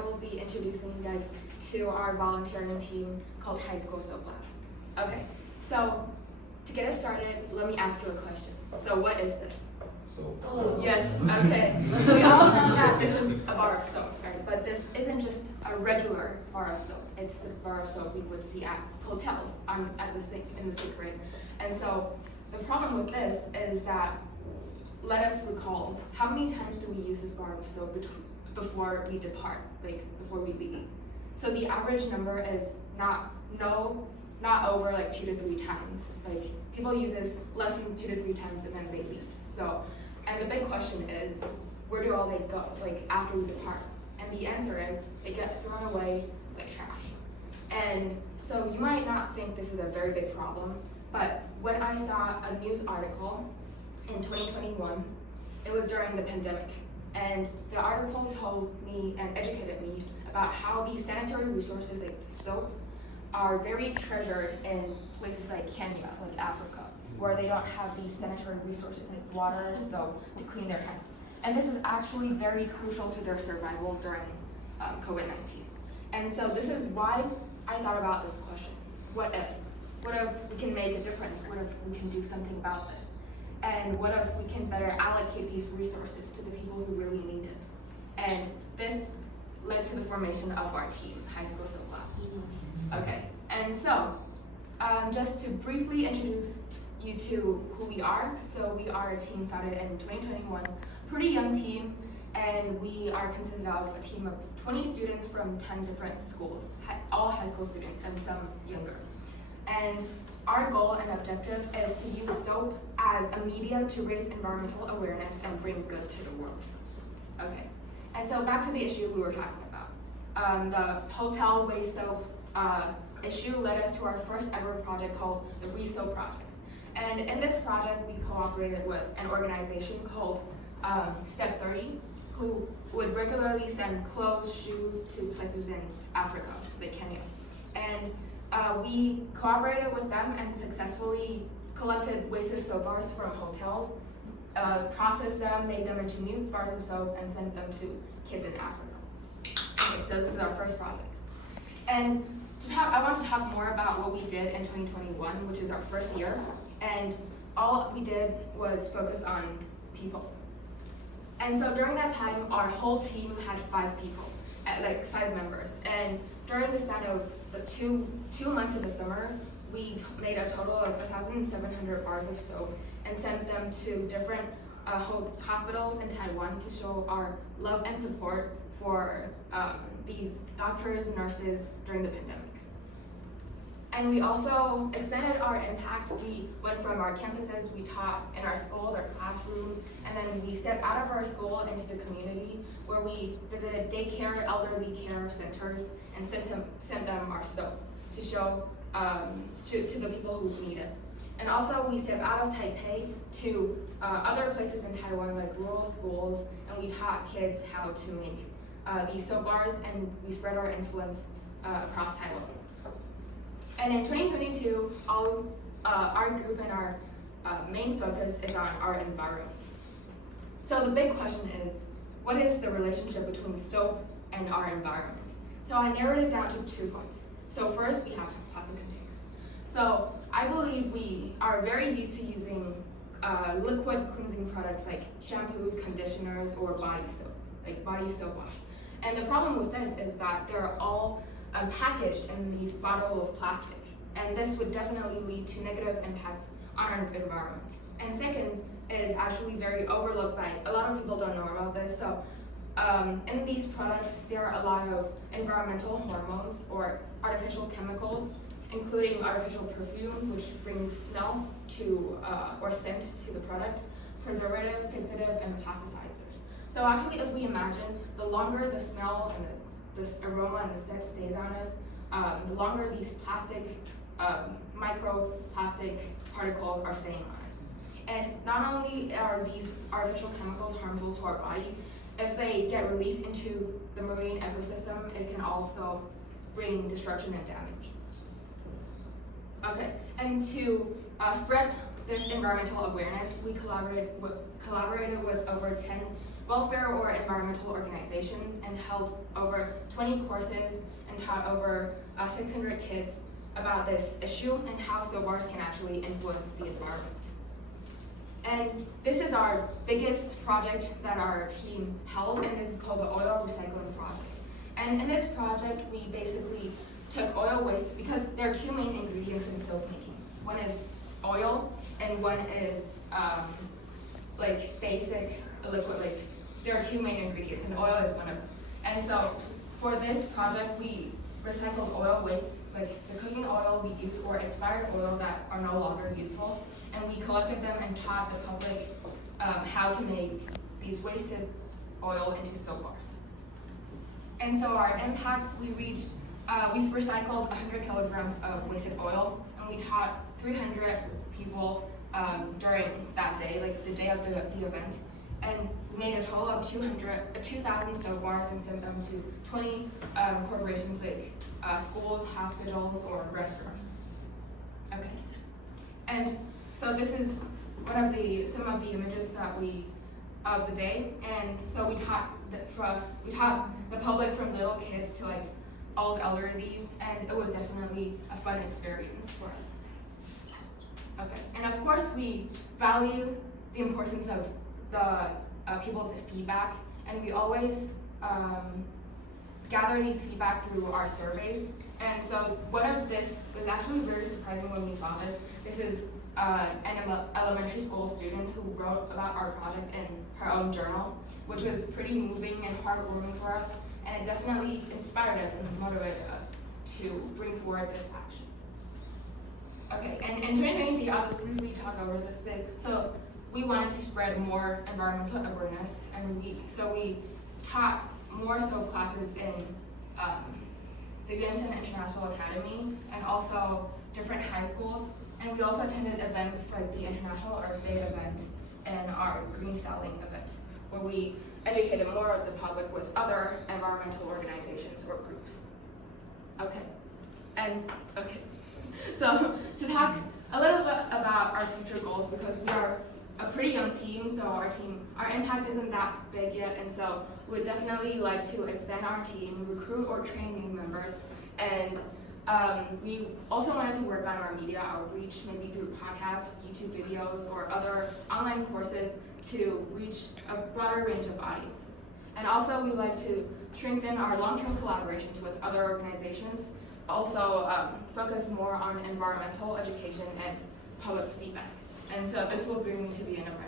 I will be introducing you guys to our volunteering team called High School Soap Lab. Okay, so to get us started, let me ask you a question. So what is this? Soap. Yes, okay. We all know that this is a bar of soap, right? But this isn't just a regular bar of soap. It's the bar of soap we would see at hotels at the sink, in the sink, right? And so the problem with this is that, let us recall, how many times do we use this bar of soap before we depart, like before we leave? So the average number is not over like 2 to 3 times. Like people use this less than 2 to 3 times and then they leave. So, and the big question is, where do all they go, like after we depart? And the answer is, they get thrown away like trash. And so you might not think this is a very big problem, but when I saw a news article in 2021, it was during the pandemic. And the article told me and educated me about how these sanitary resources like soap are very treasured in places like Kenya, like Africa, where they don't have these sanitary resources like water, soap to clean their hands. And this is actually very crucial to their survival during COVID-19. And so this is why I thought about this question. What if? What if we can make a difference? What if we can do something about this? And what if we can better allocate these resources to the people who really need it? And this led to the formation of our team, High School Soap Lab. Okay, and so just to briefly introduce you to who we are. So we are a team founded in 2021, pretty young team, and we are consisted of a team of 20 students from 10 different schools, all high school students and some younger. And our goal and objective is to use soap as a medium to raise environmental awareness and bring good to the world. Okay, and so back to the issue we were talking about. The hotel waste soap issue led us to our first ever project called the Re-Soap Project. And in this project, we cooperated with an organization called Step 30, who would regularly send clothes, shoes to places in Africa, like Kenya. And we cooperated with them and successfully collected wasted soap bars from hotels, processed them, made them into new bars of soap, and sent them to kids in Africa. Okay, so this is our first project. And I want to talk more about what we did in 2021, which is our first year. And all we did was focus on people. And so during that time, our whole team had 5 people, like 5 members. And during the span of the two months of the summer, we made a total of 1,700 bars of soap and sent them to different hospitals in Taiwan to show our love and support for these doctors, nurses during the pandemic. And we also expanded our impact. We went from our campuses, we taught in our schools, our classrooms, and then we stepped out of our school into the community where we visited daycare, elderly care centers, and sent them our soap to show to the people who need it. And also we stepped out of Taipei to other places in Taiwan, like rural schools, and we taught kids how to make these soap bars, and we spread our influence across Taiwan. And in 2022, our group and our main focus is on our environment. So the big question is, what is the relationship between soap and our environment? So I narrowed it down to 2 points. So first, we have plastic containers. So I believe we are very used to using liquid cleansing products like shampoos, conditioners, or body soap, like body soap wash. And the problem with this is that they're all packaged in these bottles of plastic, and this would definitely lead to negative impacts on our environment. And second is actually very overlooked by a lot of people don't know about this. So in these products, there are a lot of environmental hormones or artificial chemicals, including artificial perfume, which brings smell to or scent to the product, preservative, fixative, and plasticizers. So actually, if we imagine, the longer the smell and this aroma and the scent stays on us, the longer these plastic, microplastic particles are staying on us. And not only are these artificial chemicals harmful to our body, if they get released into the marine ecosystem, it can also bring destruction and damage. Okay, and to spread this environmental awareness, we collaborated collaborated with over 10 welfare or environmental organizations and held over 20 courses and taught over 600 kids about this issue and how soap bars can actually influence the environment. And this is our biggest project that our team held, and this is called the Oil Recycling Project. And in this project, we basically took oil waste, because there are two main ingredients in soap making. One is oil, and one is like basic liquid. Like there are two main ingredients, and oil is one of them. And so for this project, we recycled oil waste, like the cooking oil we use or expired oil that are no longer useful, and we collected them and taught the public how to make these wasted oil into soap bars. And so our impact, we recycled 100 kilograms of wasted oil, and we taught 300 people during that day, like the day of the event, and we made a total of 2,000 soap bars and sent them to 20 corporations like schools, hospitals, or restaurants. Okay, and so this is some of the images that of the day, and so we taught the public from little kids to like all the elderlies, and it was definitely a fun experience for us. Okay, and of course we value the importance of the people's feedback, and we always gather these feedback through our surveys. And so one of this was actually very surprising when we saw this. This is an elementary school student who wrote about our project in her own journal, which was pretty moving and heartwarming for us, and it definitely inspired us and motivated us to bring forward this action. Okay, and in 2023, I'll just briefly talk over this thing. So we wanted to spread more environmental awareness, and we taught more soap classes in the Vietnam International Academy and also different high schools. And we also attended events like the International Earth Day event and our Green Styling event, where we educated more of the public with other environmental organizations or groups. So to talk a little bit about our future goals, because we are a pretty young team, so our impact isn't that big yet, and so we would definitely like to expand our team, recruit or train new members, and we also wanted to work on our media outreach, maybe through podcasts, YouTube videos, or other online courses to reach a broader range of audiences. And also we like to strengthen our long-term collaborations with other organizations, also focus more on environmental education and public feedback. And so this will bring me to the end of my